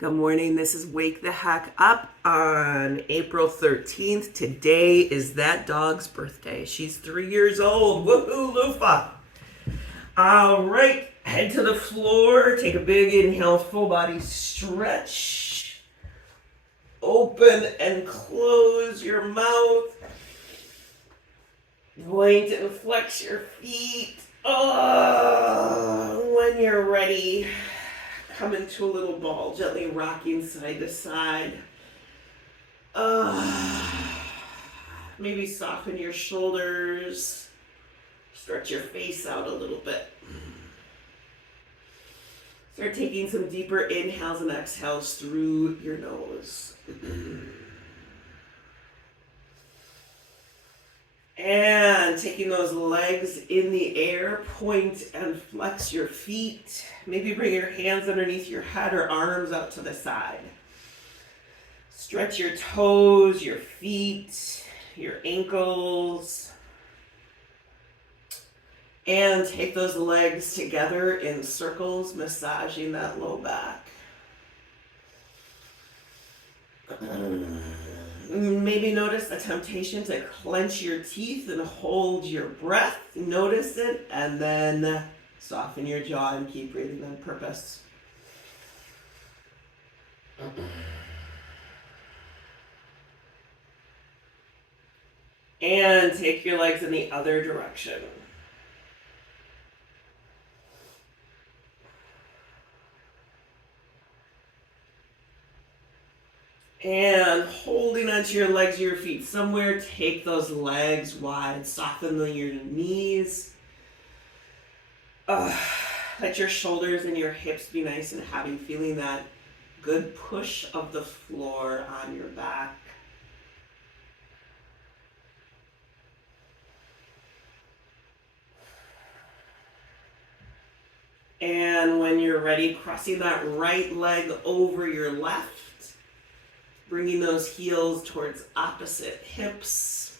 Good morning. This is Wake the Heck Up on April 13th. Today is that dog's birthday. She's 3 years old. Woohoo, loofah. All right, head to the floor. Take a big inhale, full body stretch. Open and close your mouth. Point and flex your feet. When you're ready, come into a little ball, gently rocking side to side. Maybe soften your shoulders. Stretch your face out a little bit. Start taking some deeper inhales and exhales through your nose. And taking those legs in the air, point and flex your feet. Maybe bring your hands underneath your head or arms out to the side. Stretch your toes, your feet, your ankles. And take those legs together in circles, massaging that low back. Maybe notice the temptation to clench your teeth and hold your breath. Notice it, and then soften your jaw and keep breathing on purpose. And take your legs in the other direction. And holding onto your legs or your feet somewhere, take those legs wide, soften your knees. Let your shoulders and your hips be nice and heavy, feeling that good push of the floor on your back. And when you're ready, crossing that right leg over your left. Bringing those heels towards opposite hips.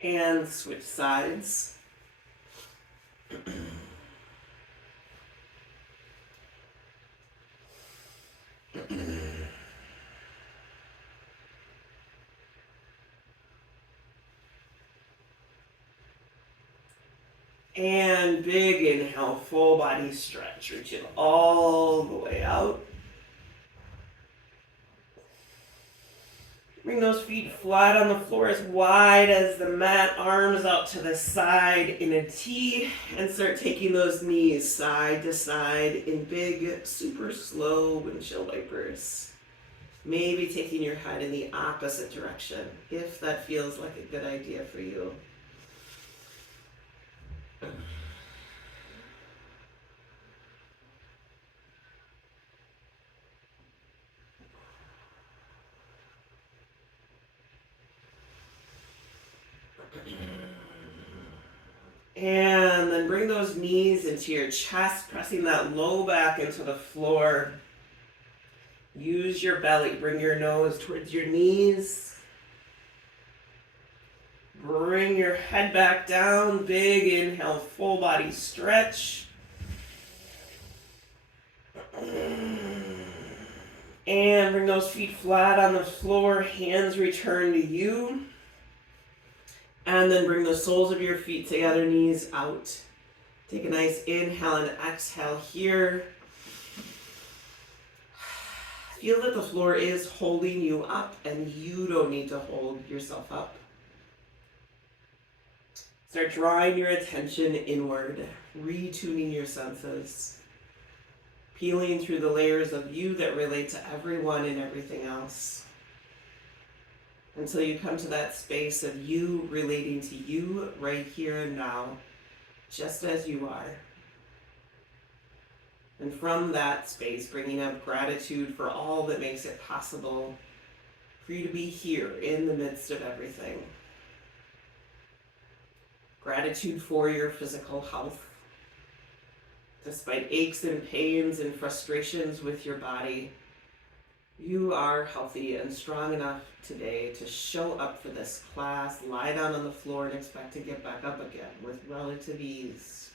And switch sides. And big inhale, full body stretch, reaching all the way out. Bring those feet flat on the floor as wide as the mat, arms out to the side in a T, and start taking those knees side to side in big, super slow windshield wipers. Maybe taking your head in the opposite direction, if that feels like a good idea for you. And then bring those knees into your chest, pressing that low back into the floor. Use your belly, bring your nose towards your knees. Bring your head back down, big inhale, full body stretch. And bring those feet flat on the floor, hands return to you. And then bring the soles of your feet together, knees out. Take a nice inhale and exhale here. Feel that the floor is holding you up and you don't need to hold yourself up. Start drawing your attention inward, retuning your senses, peeling through the layers of you that relate to everyone and everything else, until you come to that space of you relating to you right here and now, just as you are. And from that space, bringing up gratitude for all that makes it possible for you to be here in the midst of everything. Gratitude for your physical health. Despite aches and pains and frustrations with your body, You are healthy and strong enough today to show up for this class, lie down on the floor, and expect to get back up again with relative ease.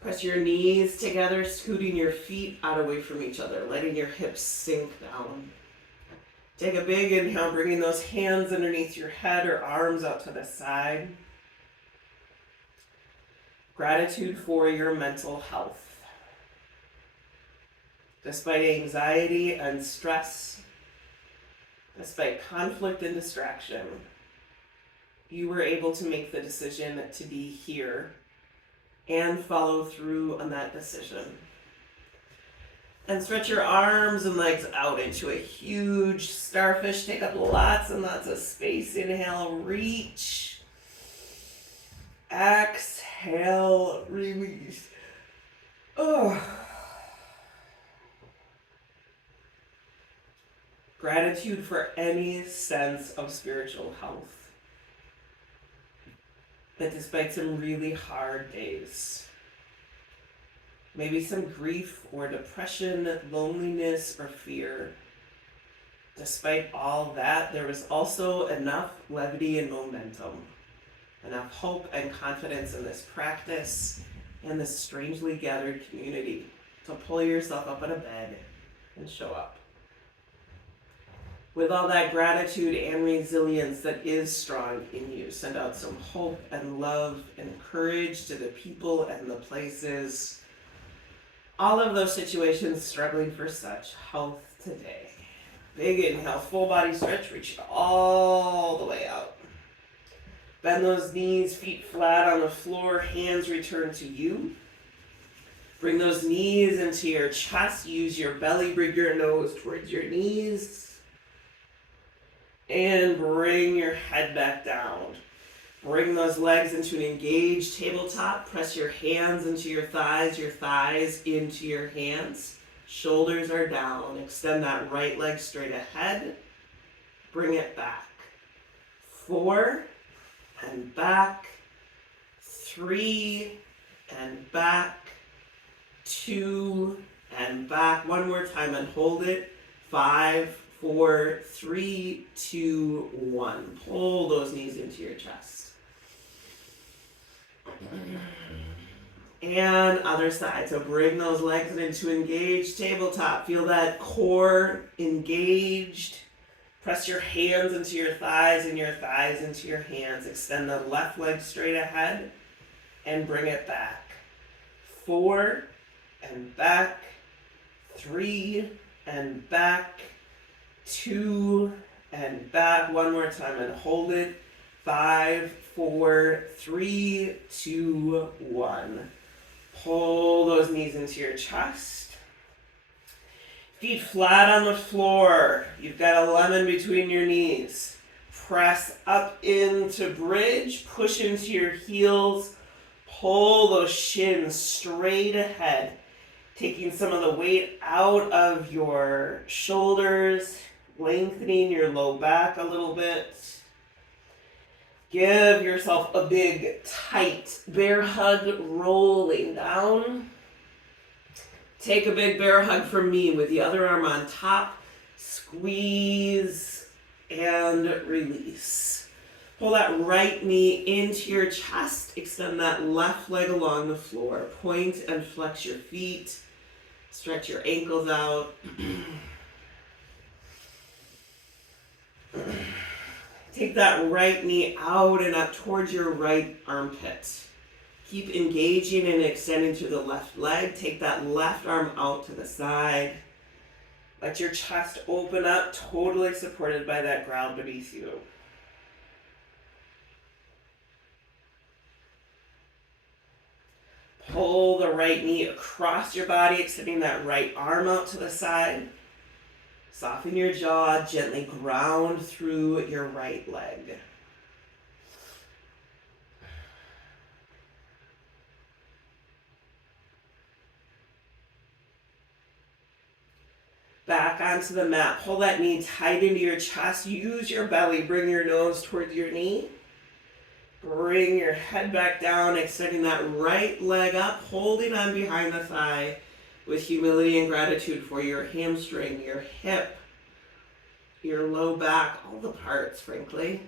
Press your knees together, scooting your feet out away from each other, letting your hips sink down. Take a big inhale, bringing those hands underneath your head or arms out to the side. Gratitude for your mental health. Despite anxiety and stress, despite conflict and distraction, you were able to make the decision to be here and follow through on that decision. And stretch your arms and legs out into a huge starfish. Take up lots and lots of space. Inhale, reach. Exhale, release. Oh. Gratitude for any sense of spiritual health. That despite some really hard days, maybe some grief or depression, loneliness or fear, despite all that, there was also enough levity and momentum, enough hope and confidence in this practice and this strangely gathered community to pull yourself up out of bed and show up. With all that gratitude and resilience that is strong in you, send out some hope and love and courage to the people and the places, all of those situations struggling for such health today. Big inhale, full body stretch, reach it all the way out. Bend those knees, feet flat on the floor, hands return to you. Bring those knees into your chest, use your belly, bring your nose towards your knees. And bring your head back down. Bring those legs into an engaged tabletop. Press your hands into your thighs into your hands. Shoulders are down. Extend that right leg straight ahead. Bring it back. 4, and back. 3, and back. 2, and back. One more time and hold it. 5, 4, 3, 2, 1. Pull those knees into your chest. And other side. So bring those legs into engaged tabletop. Feel that core engaged. Press your hands into your thighs and your thighs into your hands. Extend the left leg straight ahead and bring it back. 4, and back. 3, and back. 2, and back. One more time and hold it. 5, 4, 3, 2, 1. Pull those knees into your chest. Feet flat on the floor. You've got a lemon between your knees. Press up into bridge. Push into your heels. Pull those shins straight ahead. Taking some of the weight out of your shoulders. Lengthening your low back a little bit. Give yourself a big, tight bear hug, rolling down. Take a big bear hug from me with the other arm on top. Squeeze and release. Pull that right knee into your chest. Extend that left leg along the floor. Point and flex your feet. Stretch your ankles out. Take that right knee out and up towards your right armpit. Keep engaging and extending through the left leg. Take that left arm out to the side. Let your chest open up, totally supported by that ground beneath you. Pull the right knee across your body, extending that right arm out to the side. Soften your jaw, gently ground through your right leg. Back onto the mat. Pull that knee tight into your chest. Use your belly. Bring your nose towards your knee. Bring your head back down, extending that right leg up, holding on behind the thigh. with humility and gratitude for your hamstring, your hip, your low back, all the parts, frankly.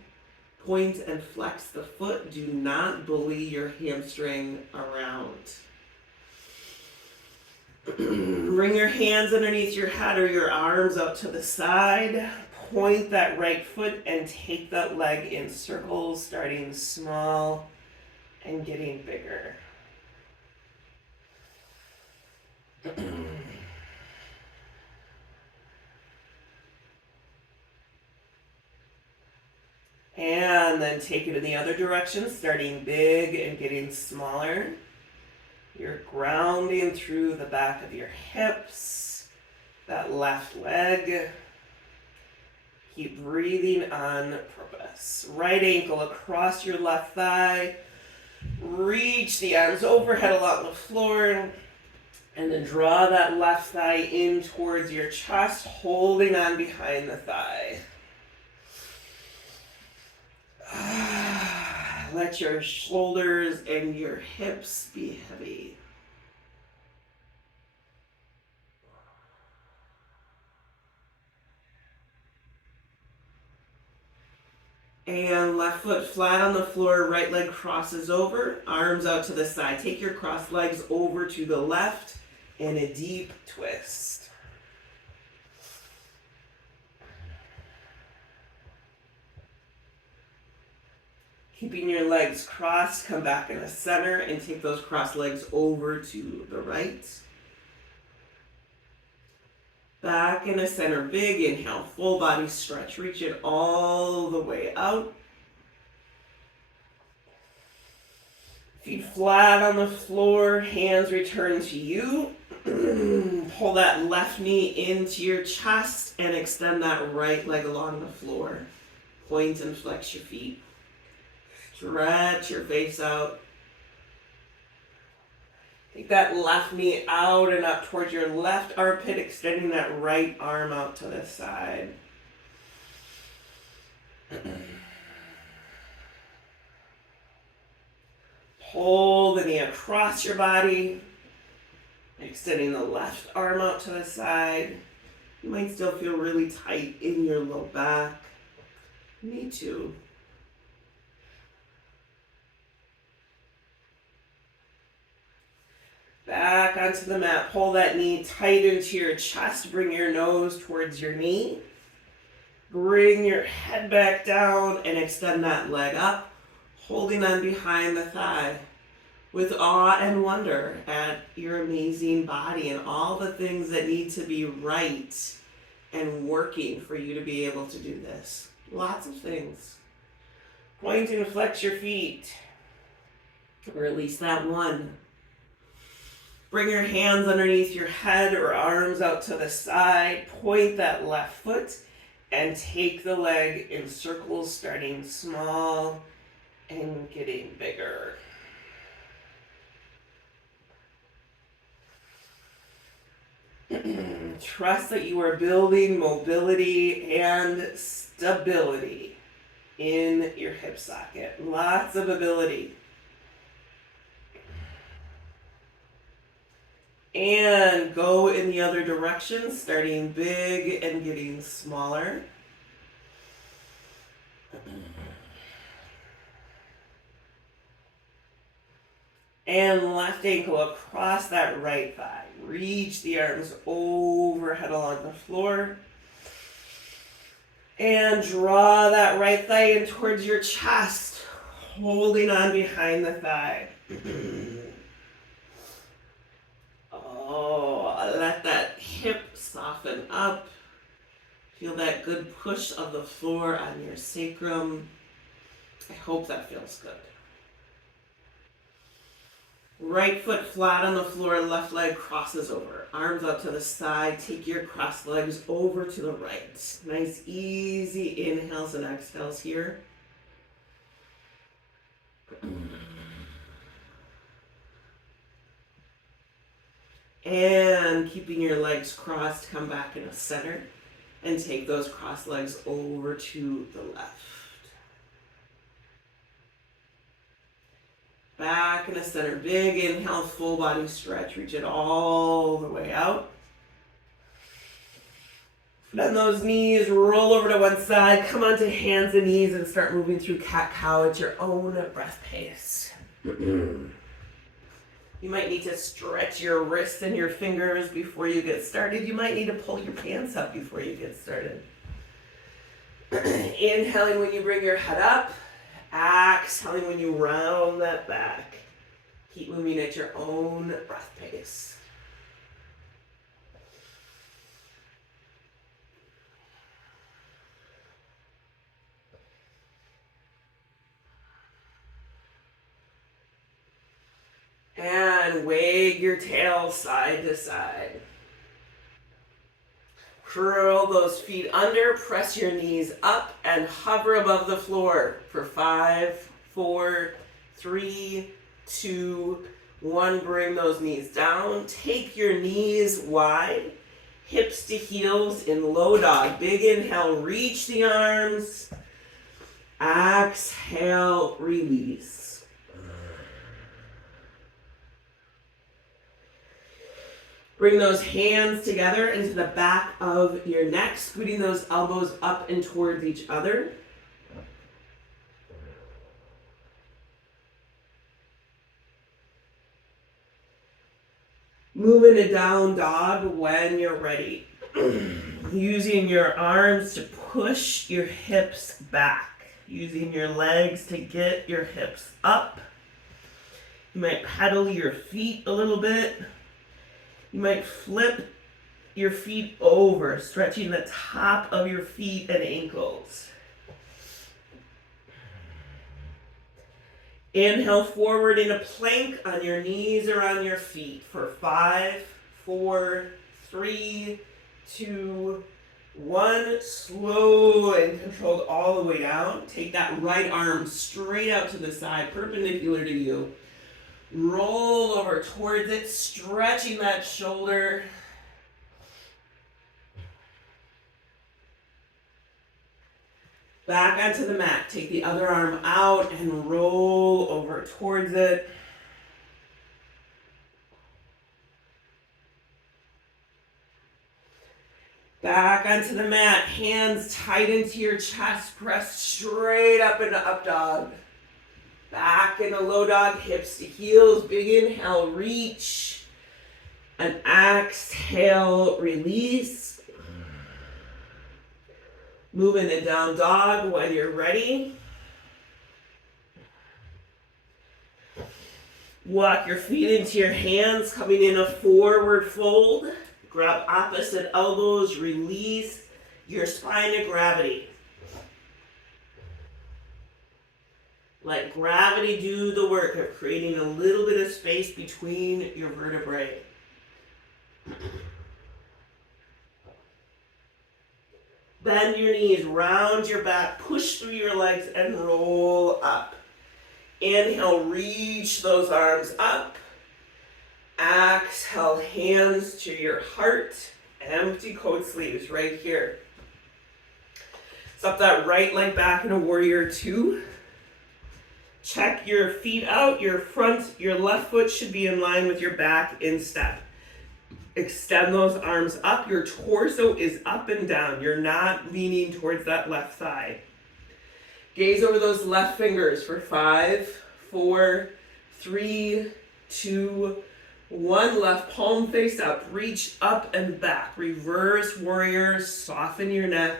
Point and flex the foot. Do not bully your hamstring around. Bring your hands underneath your head or your arms out to the side. Point that right foot and take that leg in circles, starting small and getting bigger. And then take it in the other direction, starting big and getting smaller. You're grounding through the back of your hips, that left leg. Keep breathing on purpose. Right ankle across your left thigh. Reach the arms overhead along the floor. And then draw that left thigh in towards your chest, holding on behind the thigh. Let your shoulders and your hips be heavy. And left foot flat on the floor, right leg crosses over, arms out to the side. Take your crossed legs over to the left in a deep twist. Keeping your legs crossed, come back in the center and take those crossed legs over to the right. Back in the center, big inhale, full body stretch. Reach it all the way out. Feet flat on the floor, hands return to you. Pull that left knee into your chest and extend that right leg along the floor. Point and flex your feet. Stretch your face out. Take that left knee out and up towards your left armpit, extending that right arm out to the side. Pull the knee across your body, extending the left arm out to the side. You might still feel really tight in your low back. Me too. Back onto the mat. Pull that knee tight into your chest. Bring your nose towards your knee. Bring your head back down and extend that leg up, holding on behind the thigh with awe and wonder at your amazing body and all the things that need to be right and working for you to be able to do this. Lots of things. Point and flex your feet. Release that one. Bring your hands underneath your head or arms out to the side. Point that left foot and take the leg in circles, starting small and getting bigger. Trust that you are building mobility and stability in your hip socket. Lots of ability. And go in the other direction, starting big and getting smaller. And left ankle across that right thigh. Reach the arms overhead along the floor. And draw that right thigh in towards your chest, holding on behind the thigh. Let that hip soften up. Feel that good push of the floor on your sacrum. I hope that feels good. Right foot flat on the floor, left leg crosses over. Arms out to the side. Take your crossed legs over to the right. Nice, easy inhales and exhales here. And keeping your legs crossed, come back in the center and take those crossed legs over to the left. Back in the center. Big inhale, full body stretch. Reach it all the way out. Bend those knees, roll over to one side, come onto hands and knees and start moving through cat-cow at your own breath pace. You might need to stretch your wrists and your fingers before you get started. You might need to pull your pants up before you get started. Inhaling when you bring your head up, exhaling when you round that back. Keep moving at your own breath pace. And wag your tail side to side. Curl those feet under, press your knees up, and hover above the floor for 5, 4, 3, 2, 1. Bring those knees down. Take your knees wide, hips to heels in low dog. Big inhale, reach the arms. Exhale, release. Bring those hands together into the back of your neck, scooting those elbows up and towards each other. Moving a down dog when you're ready. Using your arms to push your hips back. Using your legs to get your hips up. You might pedal your feet a little bit. You might flip your feet over, stretching the top of your feet and ankles. Inhale forward in a plank on your knees or on your feet for 5, 4, 3, 2, 1. Slow and controlled all the way down. Take that right arm straight out to the side, perpendicular to you. Roll over towards it, stretching that shoulder. Back onto the mat. Take the other arm out and roll over towards it. Back onto the mat. Hands tight into your chest. Press straight up into up dog. Back in a low dog, hips to heels. Big inhale, reach. And exhale, release. Moving a down dog when you're ready. Walk your feet into your hands, coming in a forward fold. Grab opposite elbows, release your spine to gravity. Let gravity do the work of creating a little bit of space between your vertebrae. Bend your knees, round your back, push through your legs, and roll up. Inhale, reach those arms up. Exhale, hands to your heart. Empty coat sleeves right here. Step that right leg back in a warrior 2. Check your feet out. Your left foot should be in line with your back in step. Extend those arms up. Your torso is up and down. You're not leaning towards that left side. Gaze over those left fingers for 5, 4, 3, 2, 1. Left palm face up. Reach up and back. Reverse warrior. Soften your neck.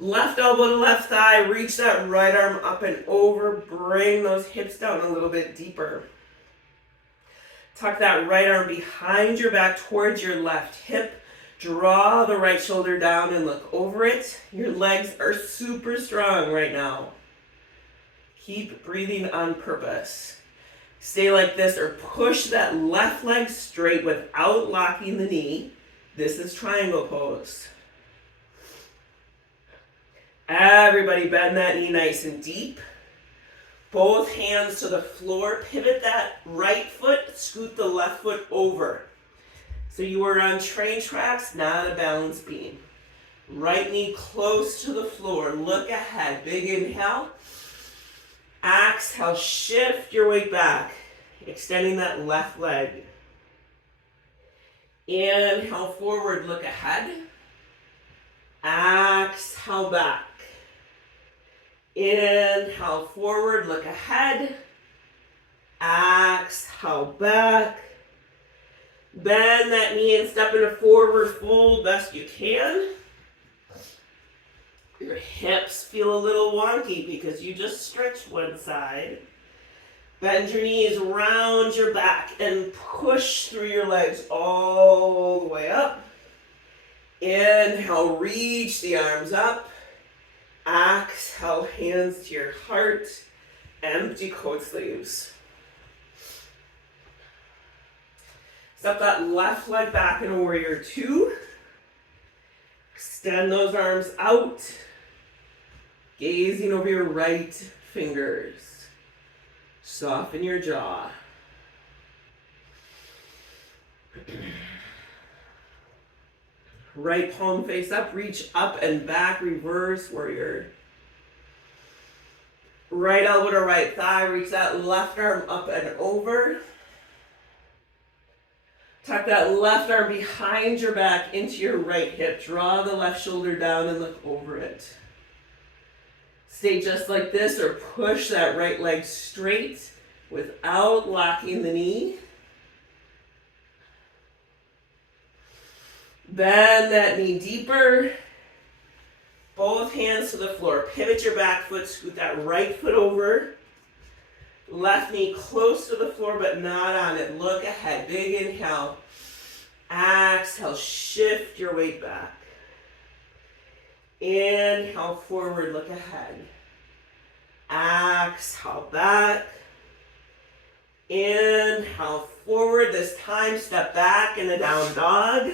Left elbow to left thigh. Reach that right arm up and over. Bring those hips down a little bit deeper. Tuck that right arm behind your back towards your left hip. Draw the right shoulder down and look over it. Your legs are super strong right now. Keep breathing on purpose. Stay like this or push that left leg straight without locking the knee. This is triangle pose. Everybody bend that knee nice and deep. Both hands to the floor. Pivot that right foot. Scoot the left foot over. So you are on train tracks, not a balance beam. Right knee close to the floor. Look ahead. Big inhale. Exhale, shift your weight back, extending that left leg. Inhale forward, look ahead. Exhale back. Inhale forward, look ahead. Exhale back. Bend that knee and step into forward fold best you can. Your hips feel a little wonky because you just stretched one side. Bend your knees round your back and push through your legs all the way up. Inhale, reach the arms up. Exhale, hands to your heart. Empty coat sleeves. Step that left leg back in a warrior two. Extend those arms out. Gazing over your right fingers. Soften your jaw. Right palm face up, reach up and back, reverse warrior. Right elbow to right thigh, reach that left arm up and over. Tuck that left arm behind your back into your right hip. Draw the left shoulder down and look over it. Stay just like this or push that right leg straight without locking the knee. Bend that knee deeper. Both hands to the floor. Pivot your back foot, scoot that right foot over. Left knee close to the floor but not on it. Look ahead. Big inhale. Exhale. Shift your weight back. Inhale forward. Look ahead. Exhale back. Inhale forward. This time step back in a down dog.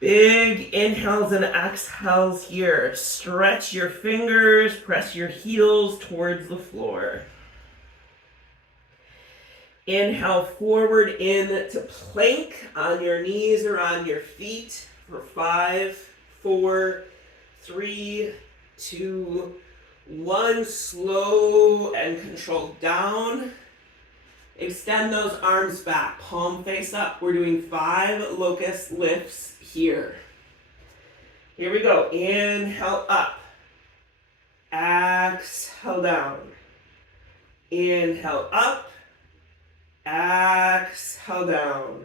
Big inhales and exhales here. Stretch your fingers, press your heels towards the floor. Inhale forward into plank on your knees or on your feet for 5, 4, 3, 2, 1. Slow and controlled down. Extend those arms back, palm face up. We're doing 5 locust lifts here. Here we go. Inhale up. Exhale down. Inhale up. Exhale down.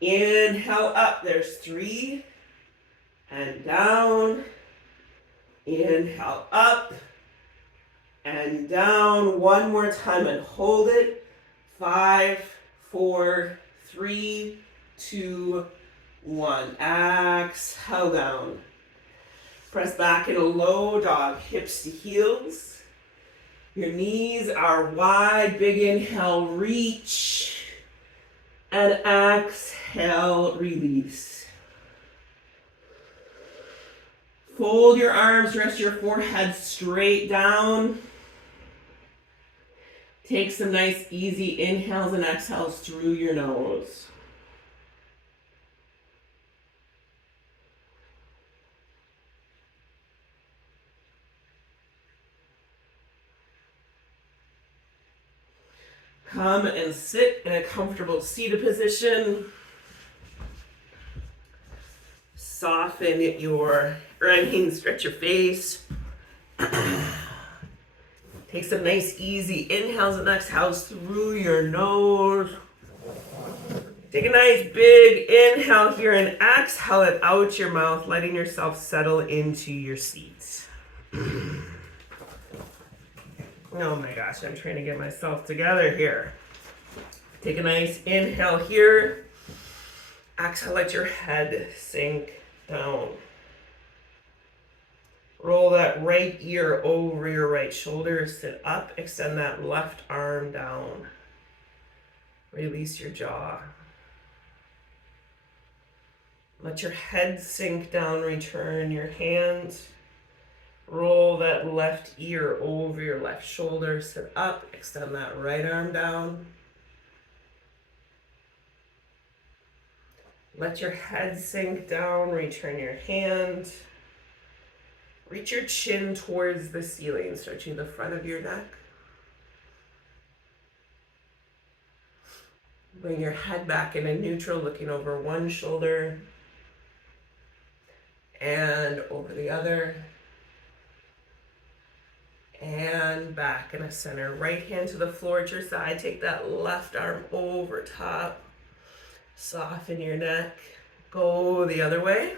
Inhale up. There's 3. And down. Inhale up. And down. One more time and hold it. 5, 4, 3, 2, 1. Exhale down. Press back in a low dog, hips to heels. Your knees are wide. Big inhale, reach. And exhale, release. Fold your arms, rest your forehead straight down. Take some nice easy inhales and exhales through your nose. Come and sit in a comfortable seated position. Soften stretch your face. Take some nice easy inhales and exhales through your nose. Take a nice big inhale here and exhale it out your mouth, letting yourself settle into your seat. Oh my gosh, I'm trying to get myself together here. Take a nice inhale here. Exhale, let your head sink down. Roll that right ear over your right shoulder. Sit up, extend that left arm down. Release your jaw. Let your head sink down, return your hands. Roll that left ear over your left shoulder. Sit up, extend that right arm down. Let your head sink down, return your hand. Reach your chin towards the ceiling, stretching the front of your neck. Bring your head back into neutral, looking over one shoulder and over the other. And back in the center. Right hand to the floor at your side. Take that left arm over top. Soften your neck. Go the other way.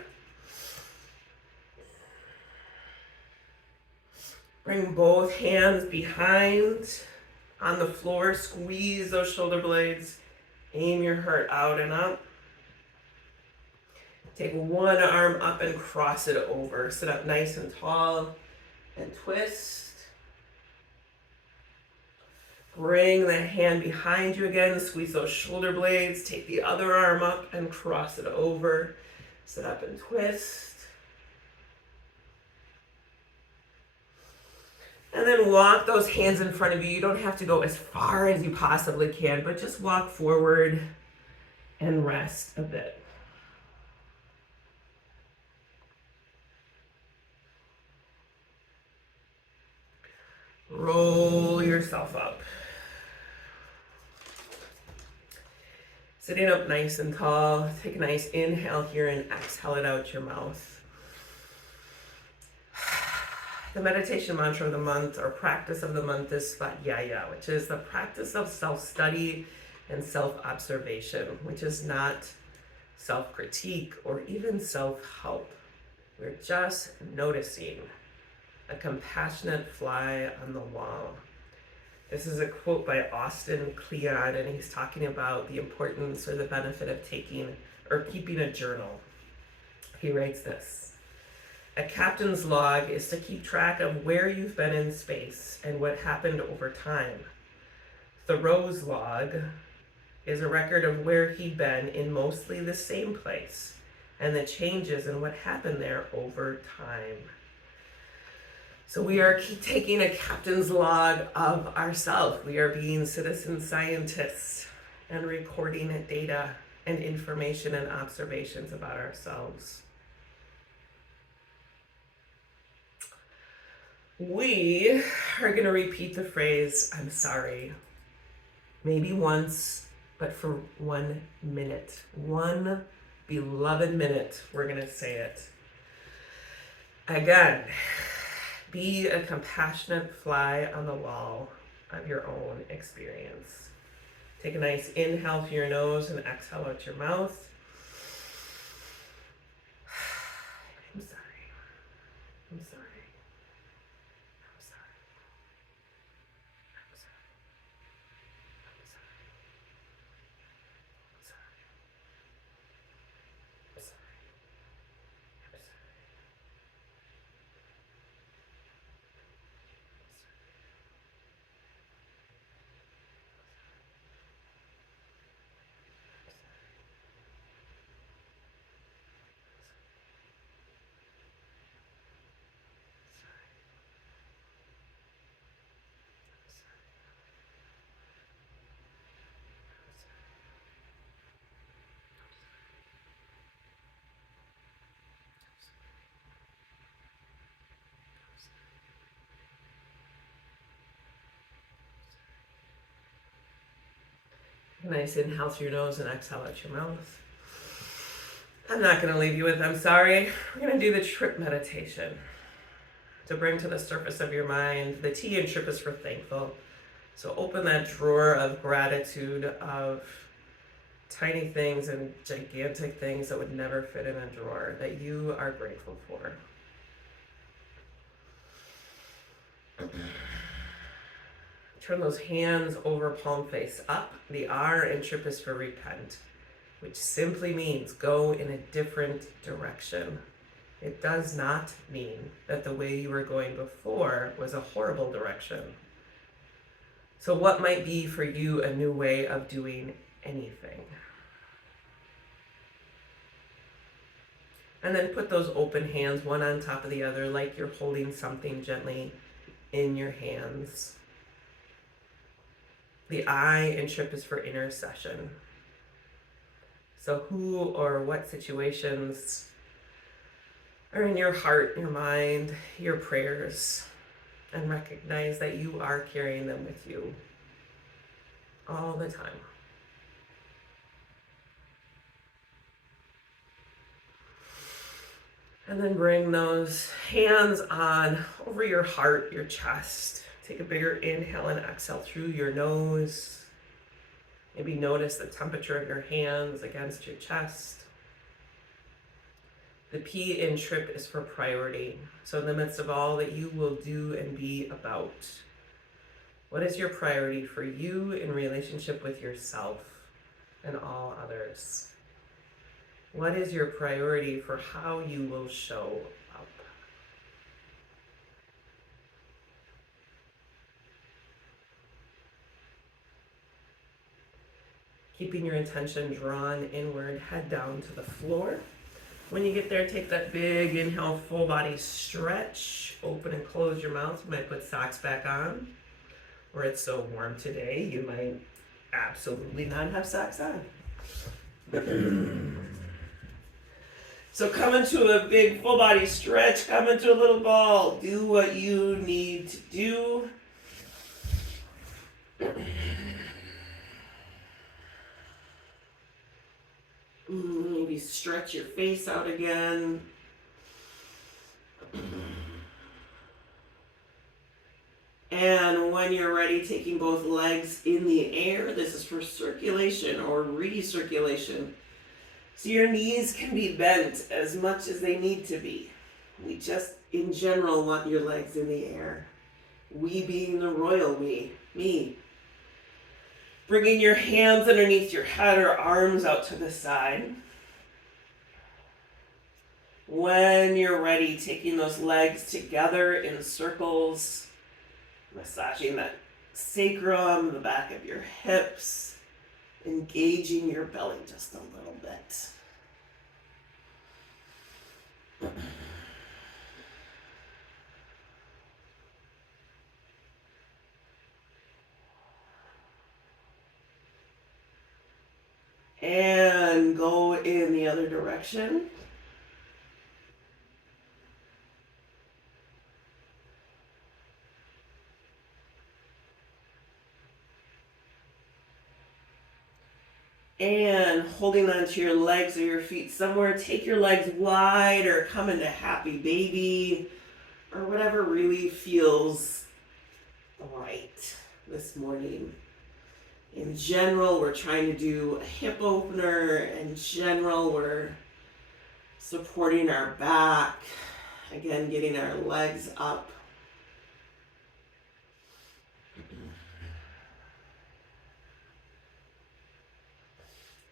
Bring both hands behind on the floor. Squeeze those shoulder blades. Aim your heart out and up. Take one arm up and cross it over. Sit up nice and tall and twist. Bring the hand behind you again. Squeeze those shoulder blades. Take the other arm up and cross it over. Sit up and twist. And then walk those hands in front of you. You don't have to go as far as you possibly can, but just walk forward and rest a bit. Roll yourself up. Sitting up nice and tall. Take a nice inhale here and exhale it out your mouth. The meditation mantra of the month or practice of the month is Svadhyaya, which is the practice of self-study and self-observation, which is not self-critique or even self-help. We're just noticing a compassionate fly on the wall. This is a quote by Austin Kleon, and he's talking about the importance or the benefit of taking or keeping a journal. He writes this: a captain's log is to keep track of where you've been in space and what happened over time. Thoreau's log is a record of where he'd been in mostly the same place and the changes in what happened there over time. So we are taking a captain's log of ourselves. We are being citizen scientists and recording data and information and observations about ourselves. We are going to repeat the phrase, I'm sorry, maybe once, but for 1 minute. 1 beloved minute, we're going to say it. Again, be a compassionate fly on the wall of your own experience. Take a nice inhale through your nose and exhale out your mouth. I'm sorry. I'm sorry. Nice inhale through your nose and exhale out your mouth. I'm not going to leave you with I'm sorry. We're going to do the trip meditation to bring to the surface of your mind. The T in trip is for thankful. So open that drawer of gratitude of tiny things and gigantic things that would never fit in a drawer that you are grateful for. Turn those hands over, palm face up. The R in trip is for repent, which simply means go in a different direction. It does not mean that the way you were going before was a horrible direction. So what might be for you a new way of doing anything? And then put those open hands, one on top of the other, like you're holding something gently in your hands. The I in trip is for intercession. So who or what situations are in your heart, your mind, your prayers, and recognize that you are carrying them with you all the time. And then bring those hands on over your heart, your chest. Take a bigger inhale and exhale through your nose. Maybe notice the temperature of your hands against your chest. The P in TRIP is for priority. So in the midst of all that you will do and be about, what is your priority for you in relationship with yourself and all others? What is your priority for how you will show up? Keeping your attention drawn inward, head down to the floor. When you get there, take that big inhale, full body stretch. Open and close your mouth. You might put socks back on. Or it's so warm today, you might absolutely not have socks on. So come into a big full body stretch, come into a little ball. Do what you need to do. Maybe stretch your face out again. And when you're ready, taking both legs in the air. This is for circulation or recirculation. So your knees can be bent as much as they need to be. We just, in general, want your legs in the air. We being the royal we, me. Bringing your hands underneath your head or arms out to the side. When you're ready, taking those legs together in circles, massaging that sacrum, the back of your hips, engaging your belly just a little bit. And go in the other direction. And holding onto your legs or your feet somewhere, take your legs wide or come into happy baby or whatever really feels right this morning. In general, we're trying to do a hip opener. In general, we're supporting our back. Again, getting our legs up.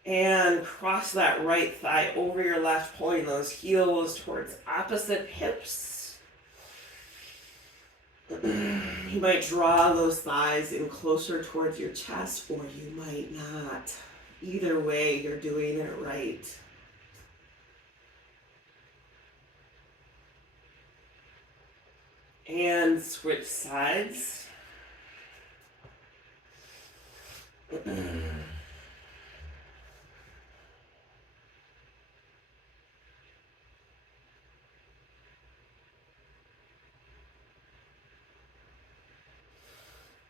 And cross that right thigh over your left, pulling those heels towards opposite hips. You might draw those thighs in closer towards your chest, or you might not. Either way, you're doing it right. And switch sides.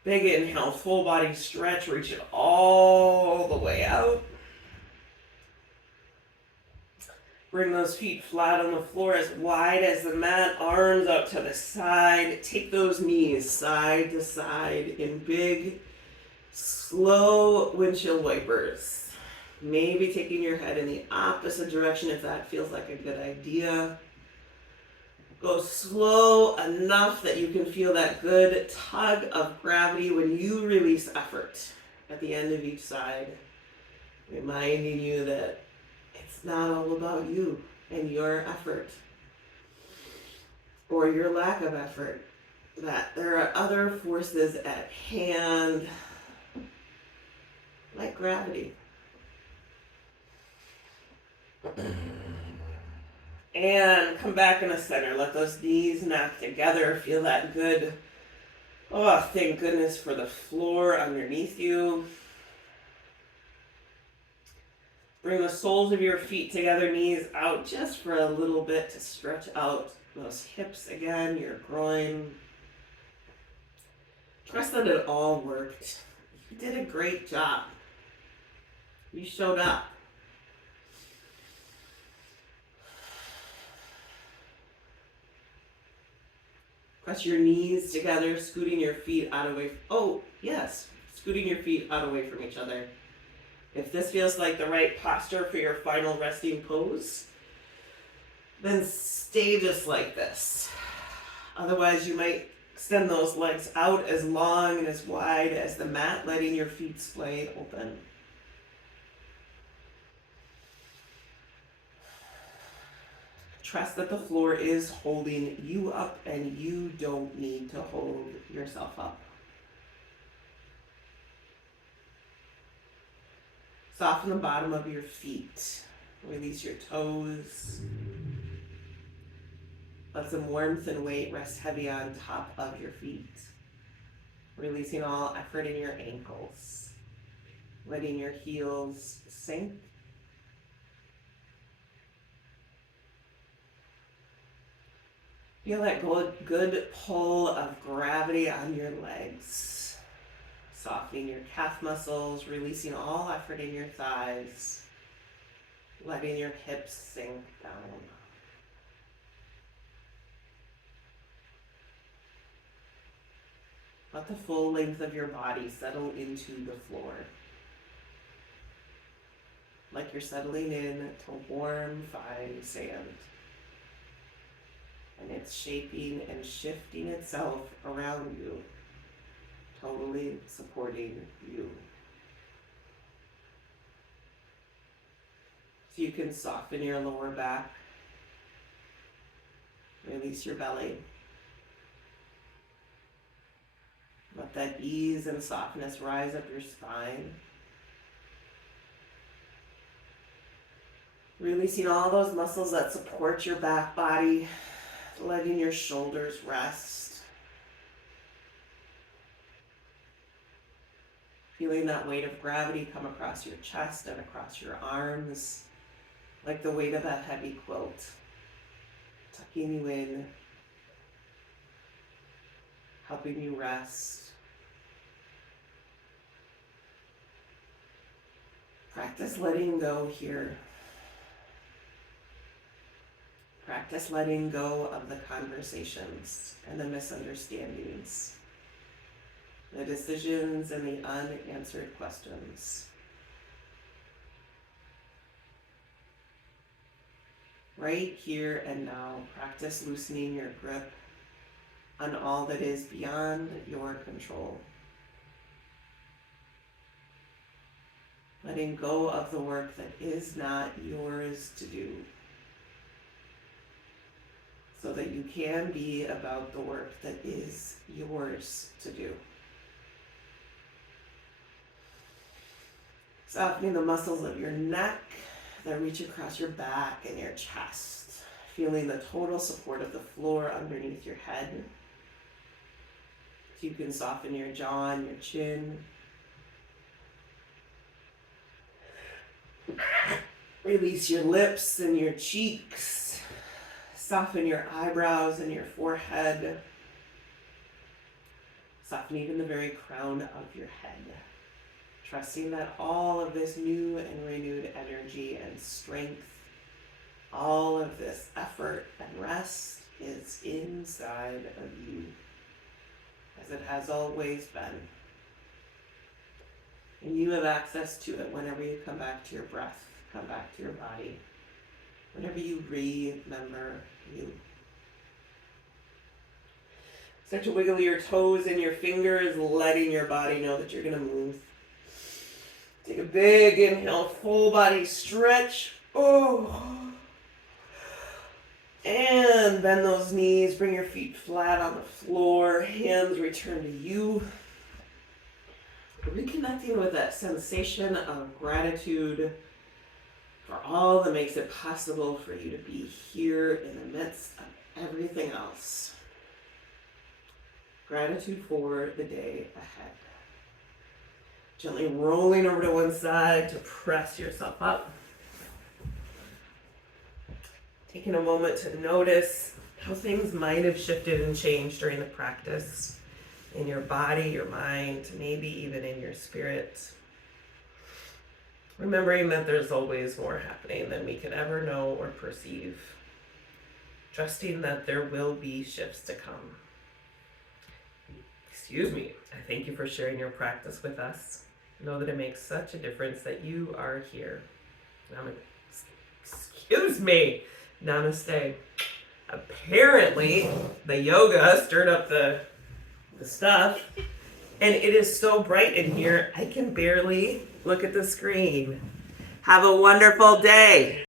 Big inhale, full body stretch, reach it all the way out. Bring those feet flat on the floor, as wide as the mat, arms up to the side. Take those knees side to side in big, slow windshield wipers. Maybe taking your head in the opposite direction if that feels like a good idea. Go slow enough that you can feel that good tug of gravity when you release effort at the end of each side. Reminding you that it's not all about you and your effort or your lack of effort. That there are other forces at hand, like gravity. And come back in the center. Let those knees knock together. Feel that good. Oh, thank goodness for the floor underneath you. Bring the soles of your feet together, knees out just for a little bit to stretch out those hips again, your groin. Trust that it all worked. You did a great job. You showed up. Press your knees together, scooting your feet out away. Oh, yes. Scooting your feet out away from each other. If this feels like the right posture for your final resting pose, then stay just like this. Otherwise, you might extend those legs out as long and as wide as the mat, letting your feet splay open. Trust that the floor is holding you up and you don't need to hold yourself up. Soften the bottom of your feet. Release your toes. Let some warmth and weight rest heavy on top of your feet. Releasing all effort in your ankles. Letting your heels sink. Feel that good pull of gravity on your legs. Softening your calf muscles, releasing all effort in your thighs, letting your hips sink down. Let the full length of your body settle into the floor. Like you're settling in to warm, fine sand. And it's shaping and shifting itself around you, totally supporting you. So you can soften your lower back, release your belly. Let that ease and softness rise up your spine. Releasing all those muscles that support your back body, letting your shoulders rest. Feeling that weight of gravity come across your chest and across your arms, like the weight of a heavy quilt, tucking you in, helping you rest. Practice letting go here. Practice letting go of the conversations and the misunderstandings, the decisions and the unanswered questions. Right here and now, practice loosening your grip on all that is beyond your control. Letting go of the work that is not yours to do, so that you can be about the work that is yours to do. Softening the muscles of your neck that reach across your back and your chest. Feeling the total support of the floor underneath your head. You can soften your jaw and your chin. Release your lips and your cheeks. Soften your eyebrows and your forehead. Soften even the very crown of your head. Trusting that all of this new and renewed energy and strength, all of this effort and rest is inside of you, as it has always been. And you have access to it whenever you come back to your breath, come back to your body, whenever you remember you. Start to wiggle your toes and your fingers, letting your body know that you're going to move. Take a big inhale, full body stretch. Oh. And bend those knees, bring your feet flat on the floor, hands return to you. Reconnecting with that sensation of gratitude for all that makes it possible for you to be here in the midst of everything else. Gratitude for the day ahead. Gently rolling over to one side to press yourself up. Taking a moment to notice how things might have shifted and changed during the practice in your body, your mind, maybe even in your spirit. Remembering that there's always more happening than we could ever know or perceive. Trusting that there will be shifts to come. Excuse me. I thank you for sharing your practice with us. Know that it makes such a difference that you are here. Excuse me. Namaste. Apparently, the yoga stirred up the stuff, and it is so bright in here, I can barely look at the screen. Have a wonderful day.